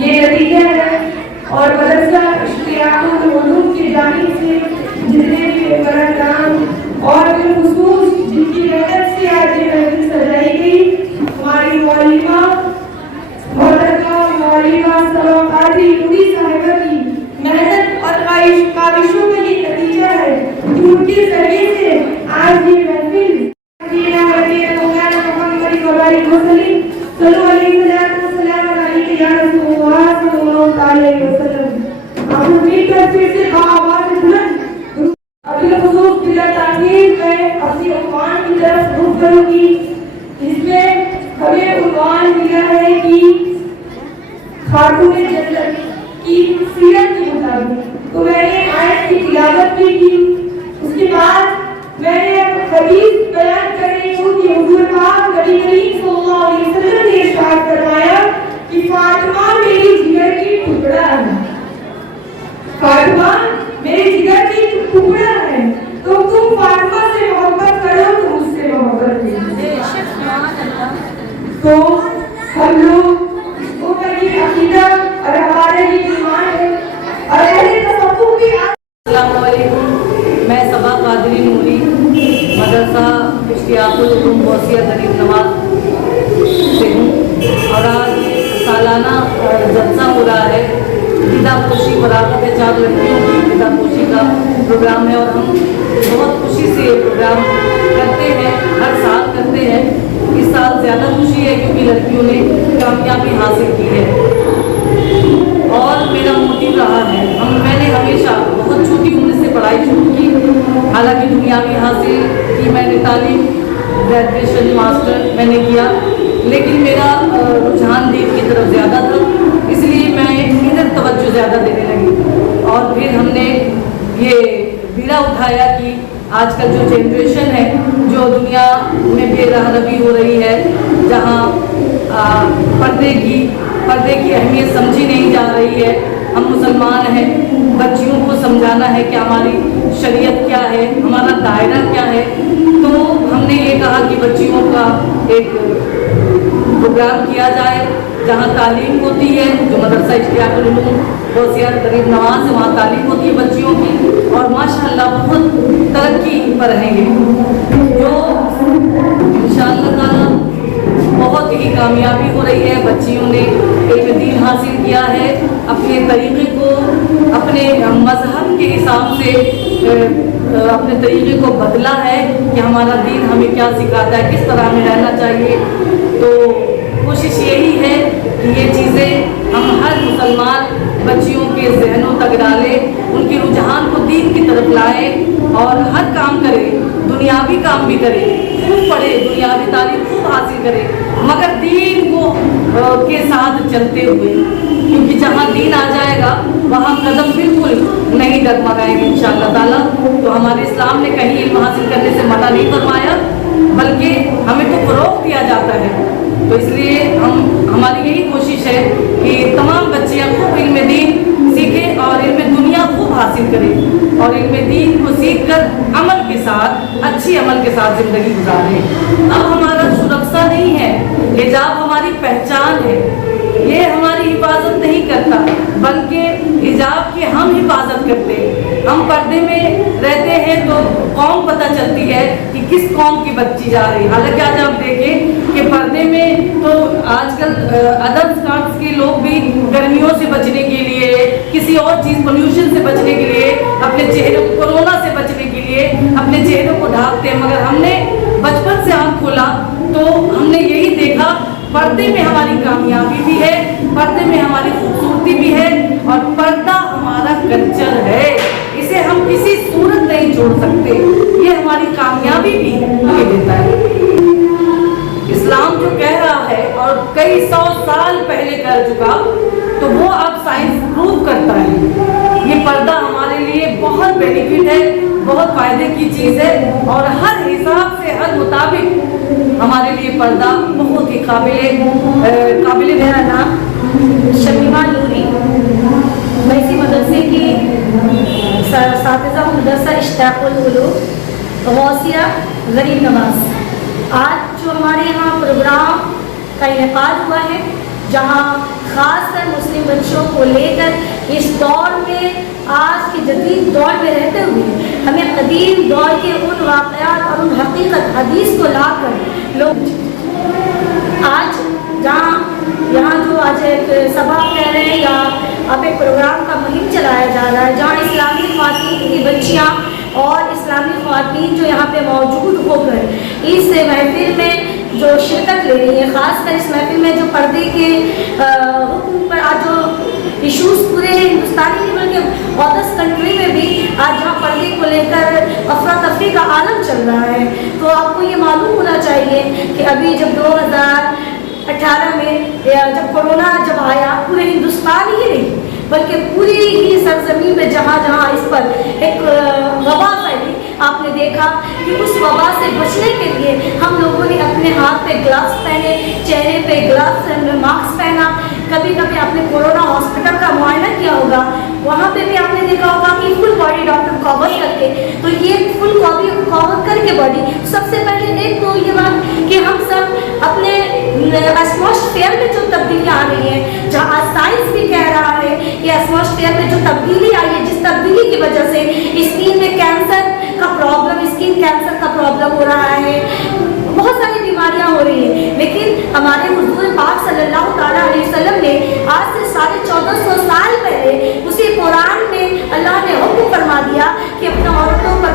یہ نتیجہ ہے اور مدرسہ اشتیاق العلوم کی جانب سے جتنے بھی مقرران اور بالخصوص جن کی محنت سے آج یہ محفل سجائی گئی، ہماری معلمہ محترمہ معلمہ سبا قادری نوری صاحبہ کی محنت اور کاوشوں کا یہ نتیجہ ہے کہ ان کے ذریعے سے آج یہ محفل خاتون جنت کی سیرت کے مطابق تو میں نے آیت کی تلاوت بھی کی، اس کے بعد میں نے حدیث بیان کر رہی ہوں کہ حضور پاک نبی کریم صلی اللہ علیہ وسلم نے ارشاد فرمایا کہ فاطمہ میری جگر کی ٹکڑا ہے، فاطمہ میرے جگر کی ٹکڑا ہے، تو تم فاطمہ سے محبت کرو تو مجھ سے محبت کرو۔ تو ہم لوگ عقیدہ اور ہمارے لیے ایمان ہے اور اہل تصوف بھی۔ السلام علیکم، میں صبا قادری نوری مدرسہ اشتیاق العلوم غوثیہ غریب نواز سے ہوں اور آج سالانہ جلسہ ہو رہا ہے، فدا پوشی فراغت ہے، 4 لڑکیوں کی فدا پوشی کا پروگرام ہے اور ہم بہت خوشی سے یہ پروگرام کرتے ہیں، ہر سال کرتے ہیں۔ اس سال زیادہ خوشی ہے کیونکہ لڑکیوں نے کامیابی حاصل کی ہے اور میرا موٹیو رہا ہے، میں نے ہمیشہ بہت چھوٹی عمر سے پڑھائی شروع کی، حالانکہ دنیاوی حاصل کی میں نے تعلیم، گریجویشن ماسٹر میں نے کیا، لیکن میرا رجحان دین کی طرف زیادہ تھا، اس لیے میں ادھر توجہ زیادہ دینے لگی اور پھر ہم نے یہ بیڑا اٹھایا کہ آج کل جو جنریشن ہے، جو دنیا میں بے راہ روی ہو رہی ہے، جہاں پردے کی اہمیت سمجھی نہیں جا رہی ہے، ہم مسلمان ہیں، بچیوں کو سمجھانا ہے کہ ہماری شریعت کیا ہے، ہمارا دائرہ کیا ہے، تو ہم نے یہ کہا کہ بچیوں کا ایک پروگرام کیا جائے جہاں تعلیم ہوتی ہے، جو مدرسہ اشتیاق العلوم غوثیہ غریب نواز ہے وہاں تعلیم ہوتی ہے بچیوں کی اور ماشاءاللہ بہت ترقی پر ہیں گے، جو انشاءاللہ تعالیٰ بہت ہی کامیابی ہو رہی ہے۔ بچیوں نے علم دین حاصل کیا ہے، اپنے طریقے کو اپنے مذہب کے حساب سے اپنے طریقے کو بدلا ہے کہ ہمارا دین ہمیں کیا سکھاتا ہے، کس طرح ہمیں رہنا چاہیے۔ تو کوشش یہی ہے کہ یہ چیزیں ہم ہر مسلمان بچیوں کے ذہنوں تک ڈالیں، ان کے رجحان کو دین کی طرف لائیں اور ہر کام کریں، دنیاوی کام بھی کریں، خوب پڑھے، دنیاوی تعلیم خوب حاصل کریں، مگر دین کو کے ساتھ چلتے ہوئے، کیونکہ جہاں دین آ جائے گا وہاں قدم بالکل نہیں ڈگمگائیں گے انشاءاللہ تعالیٰ۔ تو ہمارے اسلام نے کہیں علم حاصل کرنے سے منع نہیں فرمایا، بلکہ ہمیں تو فروغ دیا جاتا ہے، تو اس لیے ہماری یہی کوشش ہے کہ تمام بچیاں خوب علم دین سیکھیں اور علم دنیا خوب حاصل کریں اور علم دین کو سیکھ کر عمل کے ساتھ، اچھی عمل کے ساتھ زندگی گزاریں۔ اب ہمارا سرکشا نہیں ہے، حجاب ہماری پہچان ہے، یہ ہماری حفاظت نہیں کرتا بلکہ حجاب کی ہم حفاظت کرتے ہیں۔ ہم پردے میں رہتے ہیں تو قوم پتہ چلتی ہے کہ کس قوم کی بچی جا رہی ہے، حالانکہ آج آپ دیکھیں کہ پردے میں تو آج کل ادر کاسٹ کے لوگ بھی گرمیوں سے بچنے کے لیے، کسی اور چیز پولوشن سے بچنے کے لیے، اپنے چہروں کو کورونا سے بچنے کے لیے اپنے چہروں کو ڈھانپتے ہیں، مگر ہم نے بچپن سے آنکھ کھولا تو ہم نے یہی دیکھا پردے میں ہماری کامیابی بھی ہے، پردے میں ہماری خوبصورتی بھی ہے اور پردہ ہمارا کلچر ہے، اسے ہم کسی صورت نہیں چھوڑ سکتے، یہ ہماری کامیابی بھی ہمیں دیتا ہے۔ اسلام جو کہہ رہا ہے اور کئی 100 سال پہلے کر چکا تو وہ اب سائنس پروو کرتا ہے، یہ پردہ ہمارے لیے بہت بینیفٹ ہے، بہت فائدے کی چیز ہے اور ہر حساب سے ہر مطابق ہمارے لیے پردہ بہت ہی قابل۔ میرا نام شمیمہ نوری، میں اسی مدرسے کی اساتذہ مدرسہ اشتیاق العلوم غوثیہ غریب نواز۔ آج جو ہمارے یہاں پروگرام کا انعقاد ہوا ہے، جہاں खास कर मुस्लिम बच्चों को लेकर इस दौर में, आज के जदीद दौर में रहते हुए हमें कदीम दौर के उन वाक़यात और उन हकीकत हदीस को लाकर लोग आज यहाँ जो आज एक सभा कह रहे हैं या अब एक प्रोग्राम का मुहिम चलाया जा रहा है, जहाँ इस्लामी ख़वातीन की बच्चियाँ और इस्लामी ख़वातीन जो यहाँ पे मौजूद होकर इस महफिल में जो शिरकत ले रही है, ख़ासकर इस महफिल में जो पर्दे के हुक्म पर आज जो इशूज़ पूरे हिंदुस्तानी नहीं बल्कि अदर्स कंट्री में भी आज जहाँ पर्दे को लेकर अफरा तफरी का आलम चल रहा है, तो आपको ये मालूम होना चाहिए कि अभी जब 2018 में जब कोरोना जब आया, पूरे हिंदुस्तान ही नहीं बल्कि पूरी ही सरजमीन में जहाँ जहाँ इस पर एक वबा फैली, आपने देखा कि उस वबा से बचने के लिए हम लोगों ने अपने हाथ पे ग्लव्स पहने, चेहरे पे ग्लव्स, मास्क पहना। कभी कभी आपने कोरोना हॉस्पिटल का मुआयना किया होगा, वहाँ पे भी आपने देखा होगा कि फुल बॉडी डॉक्टर कवर करके, तो ये फुल बॉडी कवर करके बॉडी, सबसे पहले एक तो ये बात कि हम सब अपने एटमॉस्फेयर में जो तब्दीलियाँ आ रही हैं, जहाँ साइंस भी कह रहा है कि एटमॉस्फेयर में जो तब्दीली आई है, जिस तब्दीली की वजह से स्किन में कैंसर का प्रॉब्लम, स्किन कैंसर का प्रॉब्लम हो रहा है, बहुत सारी बीमारियां हो रही हैं, लेकिन हमारे हुजूर पाक सल्लल्लाहु अलैहि वसल्लम ने आज से 1450 साल पहले उसी कुरान में अल्लाह ने हुक्म फरमा दिया कि अपने औरतों पर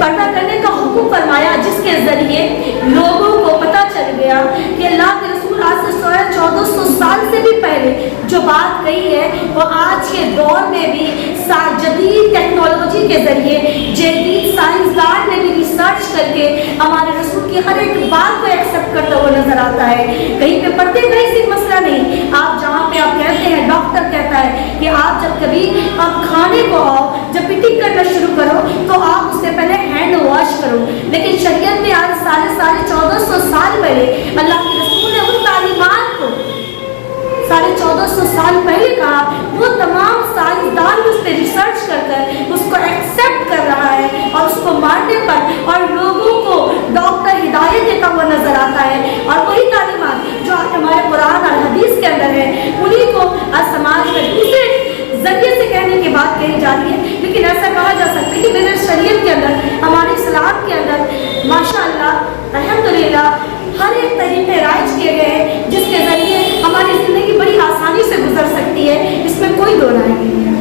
पर्दा करने का हुक्म फरमाया, जिसके जरिए लोगों को पता चल गया कि अल्लाह के रसूल आज से 1400 साल से भी पहले जो बात कही है वो आज के दौर में भी जदीद टेक्नोलॉजी के जरिए जदीद साइंसदान ने भी रिसर्च करके हमारे रसूल की हर एक बात को एक्सेप्ट करता हुआ नजर आता है। कहीं पे पढ़ते कहीं से मसला नहीं, आप जहाँ पे आप कहते हैं, डॉक्टर कहता है कि आप जब कभी आप खाने को आओ, जब पिटिंग करना शुरू करो तो आप उससे पहले हैंड वॉश करो, लेकिन शरीयत में आज साढ़े 1450 साल पहले अल्लाह के रसूल ने उन तालीमात को 1450 साल पहले कहा, वो तमाम साइंसदान उस पर रिसर्च कर उसको एक्सेप्ट कर रहा है और उसको मानने पर और लोगों को डॉक्टर हिदायत देता हुआ नजर आता है, और वही तालीमात जो हमारे कुरान और हदीस के अंदर है, उन्हीं को आज समाज में दूसरे जरिए से कहने की बात कही जा रही है। लेकिन ऐसा कहा जा सकता है कि मेरे शरीयत के अंदर, हमारे इस्लाम के अंदर माशाअल्लाह अल्हम्दुलिल्लाह हर एक तरीके राइज किए गए हैं, जिसके जरिए हमारी ज़िंदगी बड़ी आसानी से गुजर सकती है, इसमें कोई दो राय नहीं है।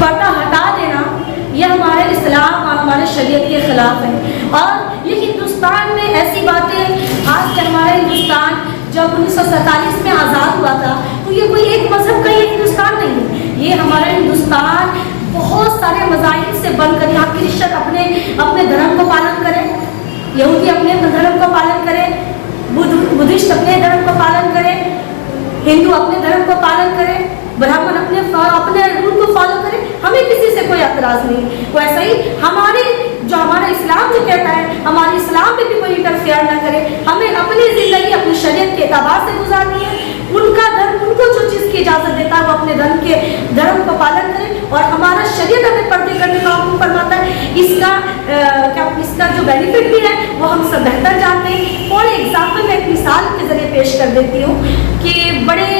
पर्दा हटा देना यह हमारे इस्लाम और हमारे शरीयत के ख़िलाफ़ है, और ये हिंदुस्तान में ऐसी बातें, आज के हमारा हिंदुस्तान जब 1947 में आज़ाद हुआ था, तो ये कोई एक मज़हब का ये हिंदुस्तान नहीं है, ये हमारा हिंदुस्तान बहुत सारे मज़ाहिब से बनकर, यहाँ क्रिश्चियन अपने धर्म को पालन करें, यहूदी अपने धर्म को पालन करें, बुद्धिस्ट अपने धर्म को पालन करें, हिंदू अपने धर्म को पालन करें, ब्राह्मण अपने रूल को फॉलो करें, हमें किसी से कोई एतराज़ नहीं। वैसे ही हमारा इस्लाम जो कहता है, हमारे इस्लाम में भी कोई इंटरफेयर ना करे, हमें अपनी ज़िंदगी अपनी शरीयत के एतबार से गुजारनी है, उनका धर्म उनको जो चीज़ की इजाज़त देता है वो अपने धर्म को पालन करें, और हमारा शरीयत हमें पर्दे करने का हुक्म फरमाता है। इसका जो बेनिफिट भी है वो हम सब बेहतर जानते हैं। और एग्जाम्पल मैं एक मिसाल के ज़रिए पेश कर देती हूँ कि बड़े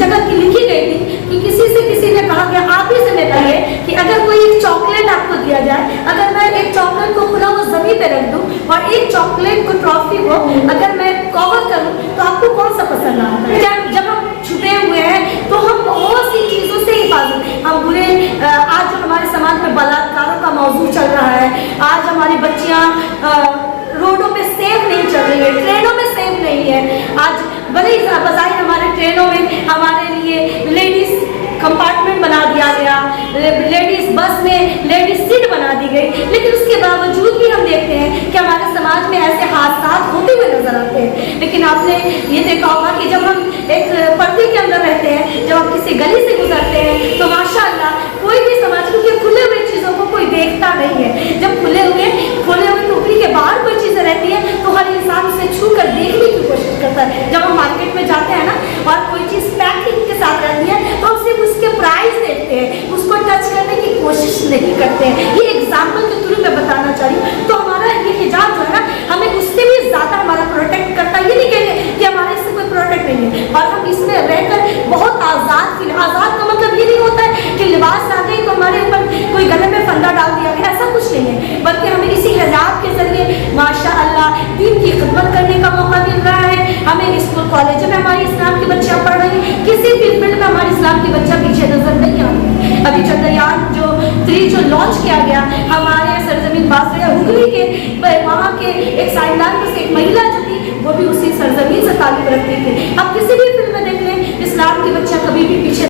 जगह की लिखी गई थी कि किसी ने कहा कि आप ही से बताइए कि अगर कोई एक चॉकलेट आपको दिया जाए, अगर मैं एक चॉकलेट को खुला वो ज़मीन पे रख दूं और एक चॉकलेट को ट्रॉफी को अगर मैं कवर करूं तो आपको कौन सा पसंद आता है? जब हम छुपे हुए हैं तो हम बहुत सी चीज़ों से हिफाजत, हम बुरे, आज जो हमारे समाज में बलात्कारों का मौजूद चल रहा है, आज हमारी बच्चियाँ रोडों पे सेफ नहीं चल रही है, ट्रेनों में सेफ नहीं है, आज बड़े बजाय हमारे ट्रेनों में हमारे लिए लेडीज कंपार्टमेंट बना दिया गया, लेडीज बस में लेडीज सीट बना दी गई, लेकिन उसके बावजूद भी हम देखते हैं कि हमारे समाज में ऐसे हादसा होते हुए नजर आते हैं। लेकिन आपने ये देखा होगा कि जब हम एक पर्दे के अंदर रहते हैं, जब हम किसी गली से गुजरते हैं तो माशाअल्लाह कोई भी समाज, क्योंकि खुले हुए चीज़ों को कोई देखता नहीं है, जब खुले हुए टोकरी के बाहर कोई चीज़ें रहती है तो हर इंसान उसे छू कर देखने की कोशिश करता है। जब हम मार्केट में जाते हैं ना और कोई चीज़ पैकिंग के साथ रहती है तो हम सिर्फ उसके प्राइस देखते हैं, उसको टच करने की कोशिश नहीं करते हैं। ये एग्जाम्पल के थ्रू मैं बताना चाह रही हूँ। तो हमारा ये हिजाब जो है ना, हमें उससे भी ज़्यादा हमारा प्रोटेक्ट करता है। ये नहीं कहेंगे कि नहीं है, और हम इसमें रहकर बहुत आज़ाद फील। आज़ाद का मतलब ये नहीं होता है कि लिबास आ गई तो हमारे ऊपर कोई गले में फंदा डाल दिया गया, ऐसा कुछ नहीं है, बल्कि हमें इसी हिजाब के जरिए माशा अल्लाह दीन की खिदमत करने का मौका मिल रहा है। हमें स्कूल कॉलेज में हमारी इस्लाम की बच्चियाँ पढ़ रही हैं, किसी भी फील्ड में हमारी इस्लाम की बच्चा पीछे नजर नहीं आ रही। अभी चंद्रयान 3 जो लॉन्च किया गया, हमारे सरजमीन बासरा हुगली के वहाँ के एक साइंसदान में से एक महिला जो थी वो भी उसी सरजमीन से ताल्लुक़ रखती थी। अब किसी भी फील्ड में देख लें, इस्लाम की बच्चा कभी भी पीछे